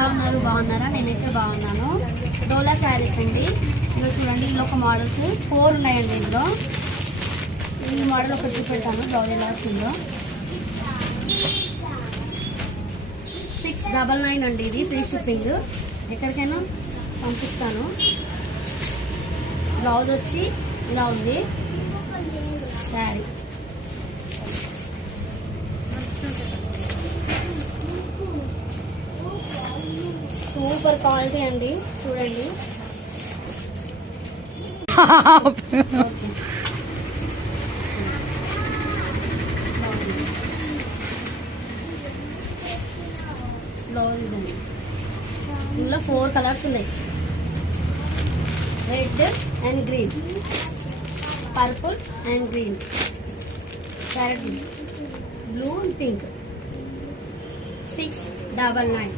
ఎలా ఉన్నారు, బాగున్నారా? నేనైతే బాగున్నాను. డోలా శారీస్ అండి. ఇందులో చూడండి, ఇందులో ఒక మోడల్స్ 4 ఉన్నాయండి. ఇందులో ఈ మోడల్ ఒకటి చూపెట్టాను, బ్లౌజ్ ఎలా వచ్చిందో. 699 అండి. ఇది ఫ్రీ షిప్పింగ్, ఎక్కడికైనా పంపిస్తాను. బ్లౌజ్ వచ్చి ఇలా ఉంది. శారీ సూపర్ క్వాలిటీ అండి, చూడండి. బ్లౌజ్ ఇదండి. ఇందులో 4 కలర్స్ ఉన్నాయి. Red and green, purple and green, parrot blue and pink. 699.